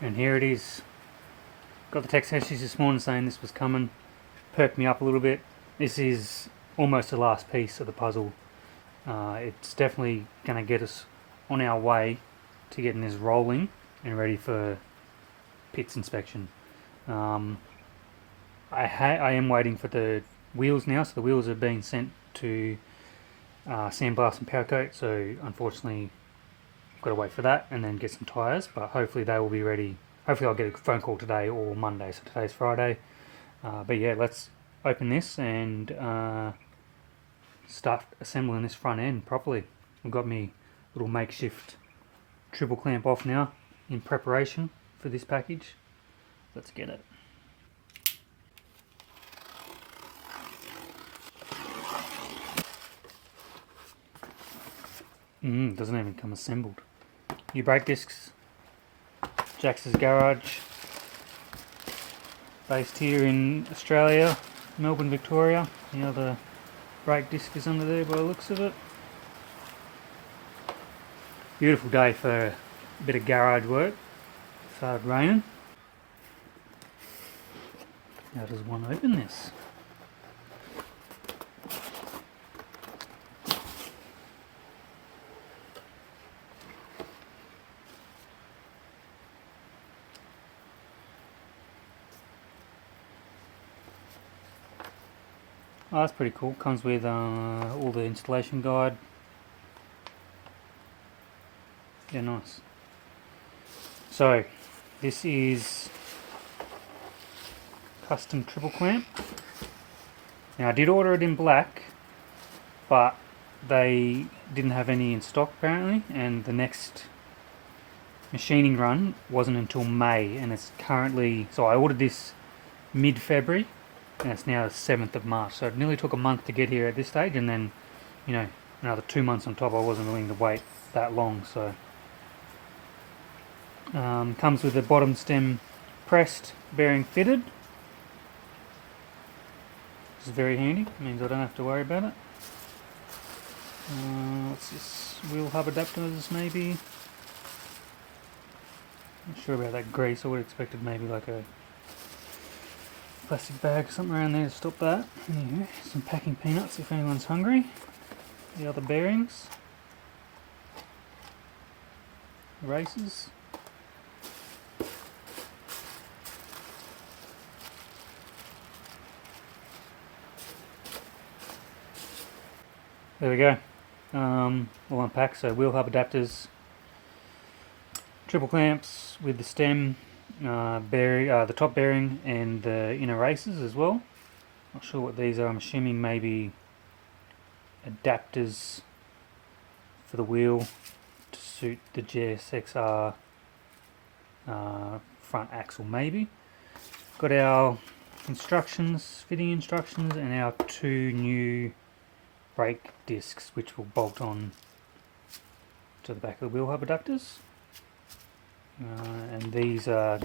And here it is. Got the text message this morning saying this was coming. Perked me up a little bit. This is almost the last piece of the puzzle. It's definitely going to get us on our way to getting this rolling and ready for pits inspection. I am waiting for the wheels now, so the wheels are being sent to sandblast and powder coat, so unfortunately I've got to wait for that and then get some tyres, but hopefully they will be ready. Hopefully I'll get a phone call today or Monday, so today's Friday. But yeah, let's open this and start assembling this front end properly. I've got me little makeshift triple clamp off now in preparation for this package. Let's get it. Doesn't even come assembled. New brake discs, Jax Garage, based here in Australia, Melbourne, Victoria. The other brake disc is under there by the looks of it. Beautiful day for a bit of garage work. It started raining. How does one open this? Oh, that's pretty cool. Comes with all the installation guide. Yeah, nice. So, this is custom triple clamp. Now, I did order it in black, but they didn't have any in stock apparently, and the next machining run wasn't until May, and it's currently, so I ordered this mid-February, and it's now the 7th of March, so it nearly took a month to get here at this stage, and then, you know, another 2 months on top. I wasn't willing to wait that long, so comes with the bottom stem pressed, bearing fitted. This is very handy, means I don't have to worry about it. What's this? Wheel hub adapters maybe? Not sure about that grease. I would have expected maybe like a plastic bag or something around there to stop that. Anyway, some packing peanuts if anyone's hungry. The other bearings. Erasers. There we go. All unpacked. So wheel hub adapters, triple clamps with the stem, the top bearing, and the inner races as well. Not sure what these are. I'm assuming maybe adapters for the wheel to suit the GSXR front axle maybe. Got our instructions, fitting instructions, and our 2 new brake discs which will bolt on to the back of the wheel hub adapters. And these are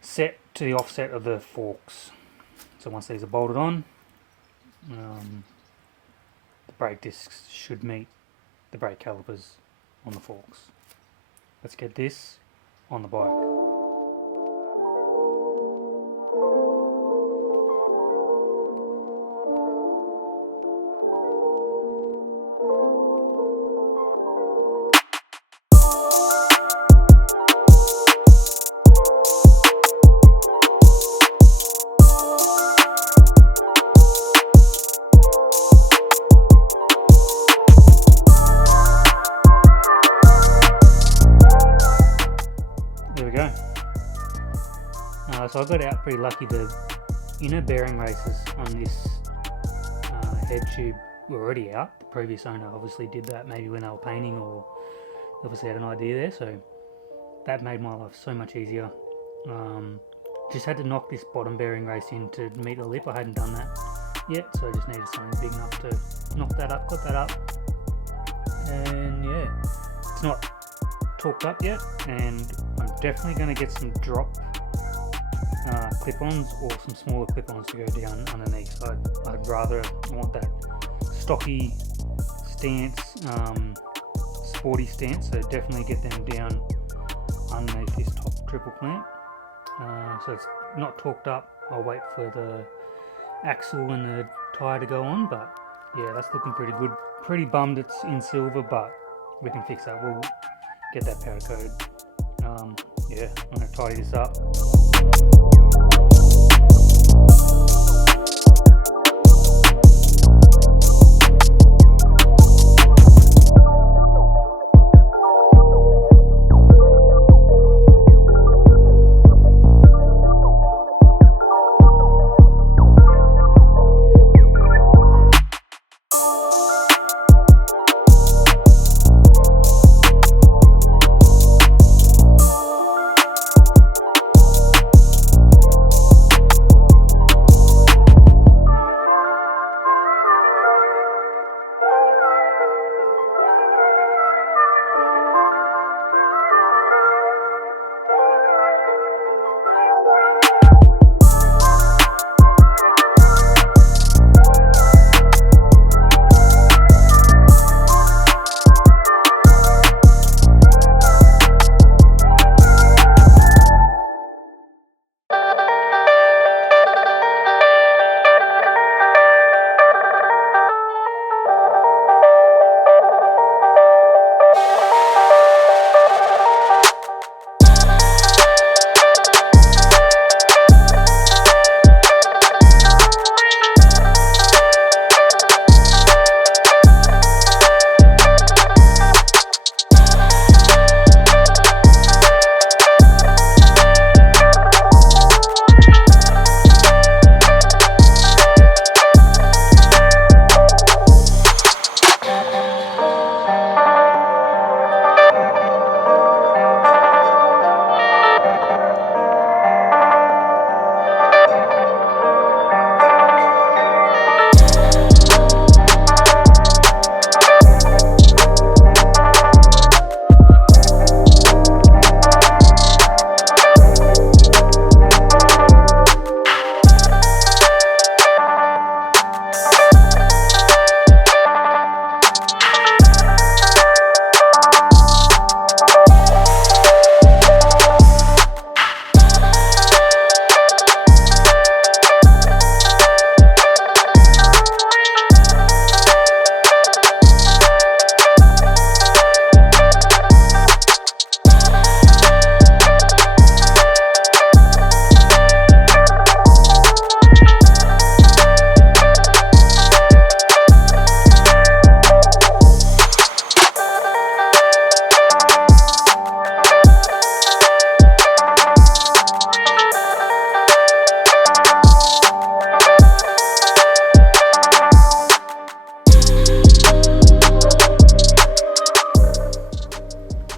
set to the offset of the forks. So once these are bolted on, the brake discs should meet the brake calipers on the forks. Let's get this on the bike. There we go. So I got out pretty lucky. The inner bearing races on this head tube were already out. The previous owner obviously did that maybe when they were painting, or obviously had an idea there, so that made my life so much easier. Just had to knock this bottom bearing race in to meet the lip. I hadn't done that yet, so I just needed something big enough to knock that up, got that up, and yeah, it's not torqued up yet, and I'm definitely going to get some drop clip-ons or some smaller clip-ons to go down underneath. So I'd rather want that stocky stance, sporty stance, so definitely get them down underneath this top triple clamp, so it's not torqued up. I'll wait for the axle and the tyre to go on, but yeah, that's looking pretty good. Pretty bummed it's in silver, but we can fix that. We'll get that powder coated. Yeah, I'm going to tidy this up.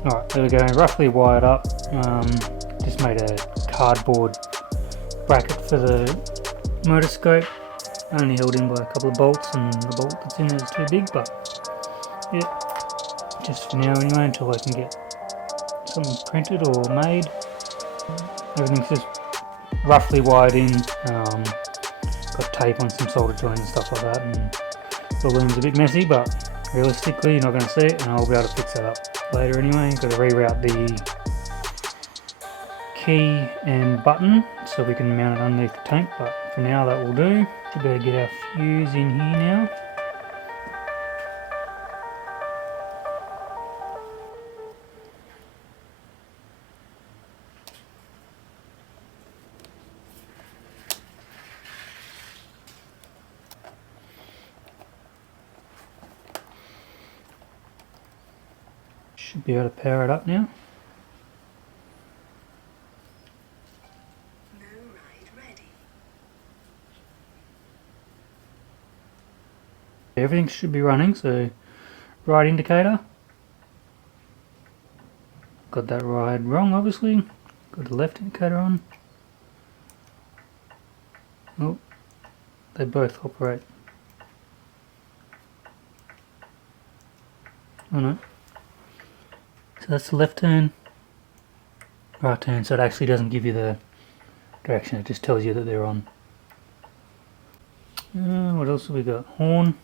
Alright, there we go, roughly wired up. Just made a cardboard bracket for the motor scope, only held in by a couple of bolts, and the bolt that's in there is too big, but yeah, just for now anyway, until I can get something printed or made. Everything's just roughly wired in, got tape on some solder joints and stuff like that, and the loom's a bit messy, but realistically you're not going to see it, and I'll be able to fix that up later anyway. Got to reroute the key and button so we can mount it underneath the tank, but for now that will do. We better get our fuse in here now. Should be able to power it up now. Everything should be running, so right indicator. Got that right wrong obviously. Got the left indicator on. Oh, they both operate. Oh no. So that's the left turn, right turn, so it actually doesn't give you the direction, it just tells you that they're on. What else have we got? Horn.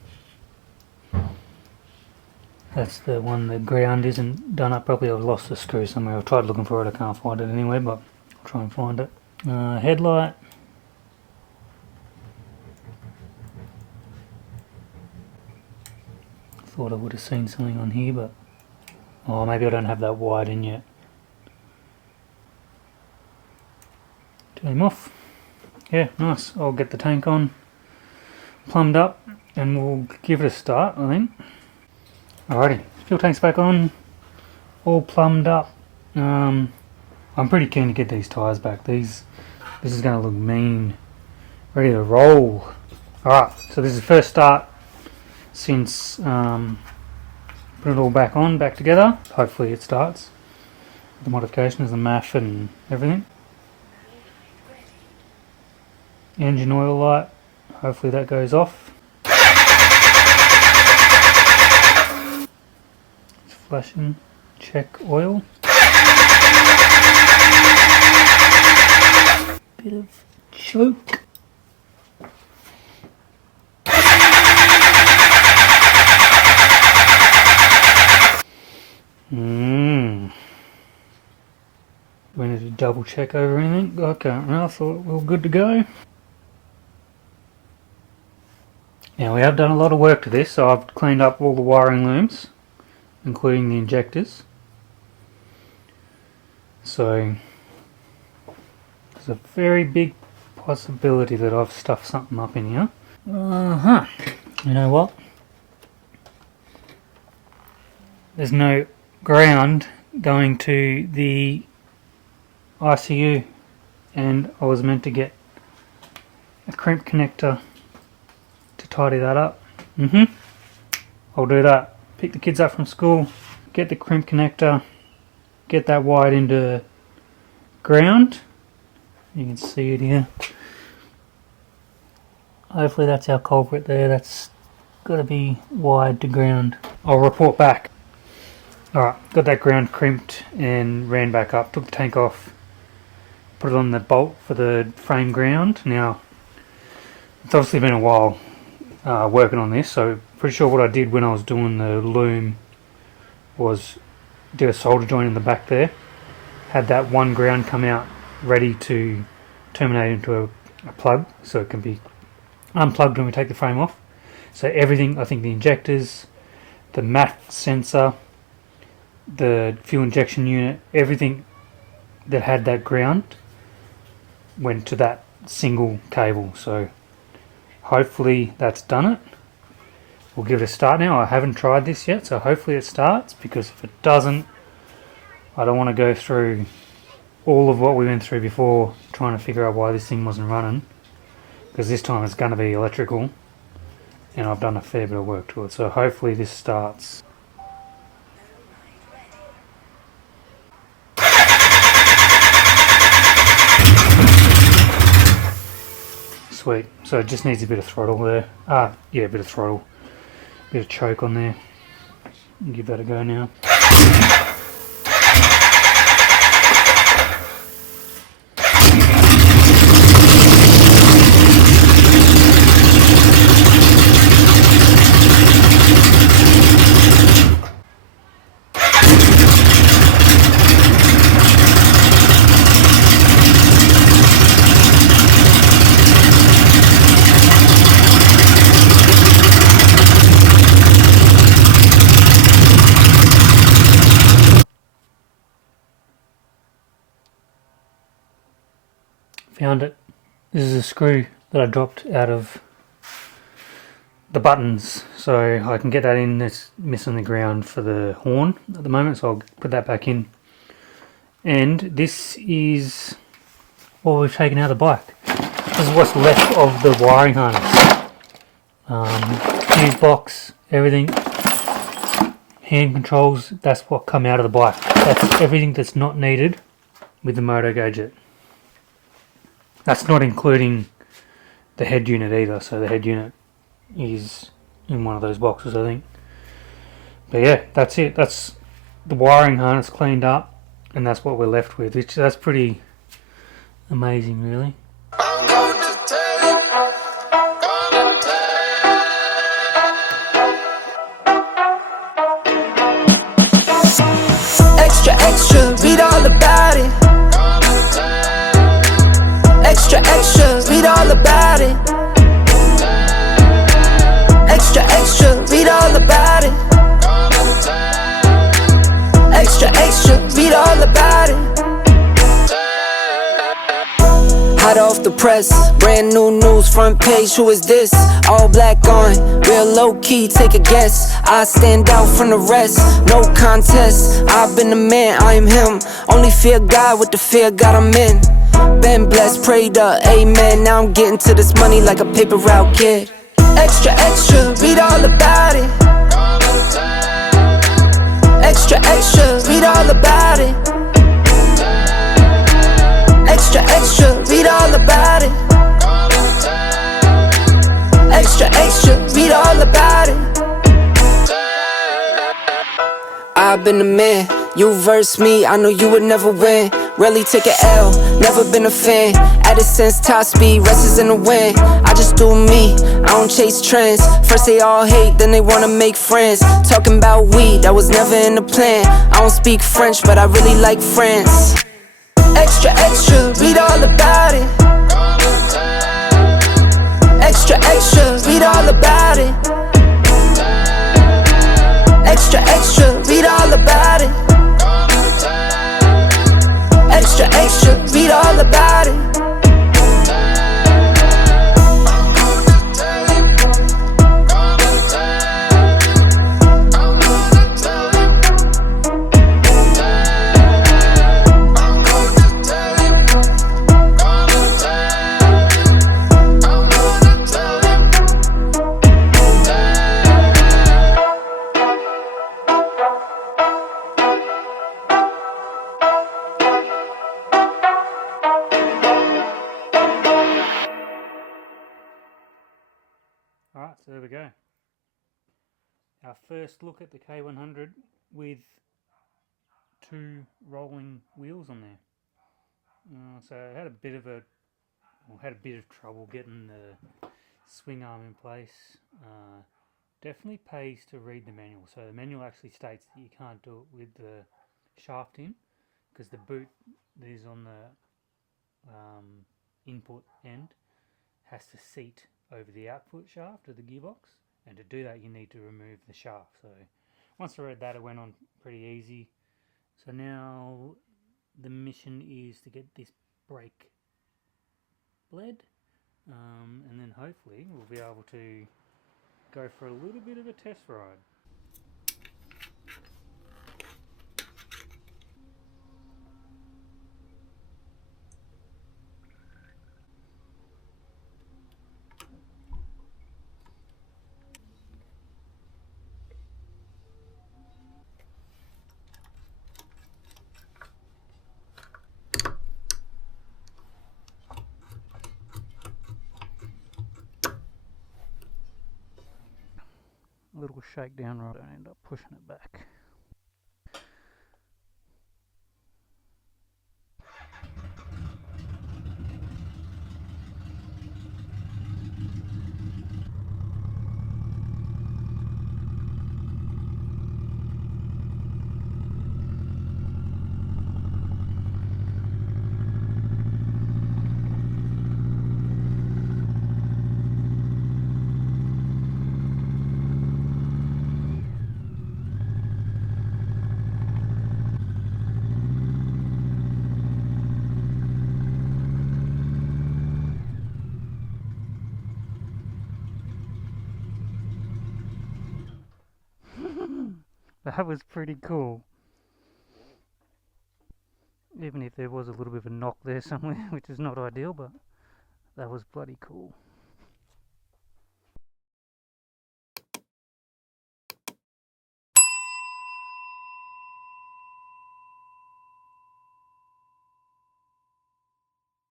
That's the one the ground isn't done up properly. I've lost the screw somewhere. I've tried looking for it, I can't find it anywhere, but I'll try and find it. Headlight. Thought I would have seen something on here, but oh, maybe I don't have that wide in yet. Turn him off. Yeah, nice. I'll get the tank on, plumbed up, and we'll give it a start, I think. Alrighty, fuel tank's back on, all plumbed up. I'm pretty keen to get these tyres back. This is going to look mean. Ready to roll. Alright, so this is the first start since put it all back together. Hopefully it starts. The modifications, the MAF and everything. Engine oil light, hopefully that goes off. It's flashing, check oil. Bit of choke. We need to double check over anything. Okay, I thought we were good to go. Now we have done a lot of work to this, so I've cleaned up all the wiring looms, including the injectors. So there's a very big possibility that I've stuffed something up in here. You know what? There's no ground going to the ICU, and I was meant to get a crimp connector to tidy that up. I'll do that. Pick the kids up from school, get the crimp connector, get that wired into ground. You can see it here. Hopefully that's our culprit there. That's got to be wired to ground. I'll report back. Alright, got that ground crimped and ran back up, took the tank off, put it on the bolt for the frame ground. Now, it's obviously been a while working on this, so pretty sure what I did when I was doing the loom was did a solder joint in the back there, had that one ground come out ready to terminate into a plug so it can be unplugged when we take the frame off. So everything, I think the injectors, the MAF sensor, the fuel injection unit, everything that had that ground went to that single cable. So hopefully that's done it. We'll give it a start now. I haven't tried this yet, so hopefully it starts, because if it doesn't, I don't want to go through all of what we went through before trying to figure out why this thing wasn't running, because this time it's going to be electrical and I've done a fair bit of work to it. So hopefully this starts. Sweet. So it just needs a bit of throttle there. Yeah, a bit of throttle. Bit of choke on there. Give that a go now. Found it. This is a screw that I dropped out of the buttons, so I can get that in. It's missing the ground for the horn at the moment, so I'll put that back in. And this is what we've taken out of the bike. This is what's left of the wiring harness. Fuse box, everything, hand controls, that's what come out of the bike. That's everything that's not needed with the moto gadget. That's not including the head unit either, so the head unit is in one of those boxes, I think. But yeah, that's it. That's the wiring harness cleaned up, and that's what we're left with, which that's pretty amazing, really. all about it. Extra, extra, read all about it. Extra, extra, read all about it. Extra, extra, read all about it. Hot off the press, brand new news, front page, who is this? All black on, real low key, take a guess. I stand out from the rest, no contest. I've been the man, I am him. Only fear God with the fear God I'm in. Been blessed, prayed up, amen. Now I'm getting to this money like a paper route kid. Extra, extra, read all about it. Extra, extra, read all about it. Extra, extra, read all about it. Extra, extra, read all about it. I've been the man, you verse me, I know you would never win. Rarely take an L, never been a fan. Added sense, top speed, rest is in the wind. I just do me, I don't chase trends. First they all hate, then they wanna make friends. Talking about weed, that was never in the plan. I don't speak French, but I really like France. Extra, extra, read all about it. Extra, extra, read all about it. Extra, extra, read all about it. Extra, extra, read all about it. Alright, so there we go. Our first look at the K100 with two rolling wheels on there. So I had a bit of trouble getting the swing arm in place. Definitely pays to read the manual. So the manual actually states that you can't do it with the shaft in, because the boot that is on the input end has to seat over the output shaft of the gearbox, and to do that you need to remove the shaft. So once I read that, it went on pretty easy. So now the mission is to get this brake bled, and then hopefully we'll be able to go for a little bit of a test ride. A little shakedown right, I end up pushing it back. That was pretty cool. Even if there was a little bit of a knock there somewhere, which is not ideal, but that was bloody cool.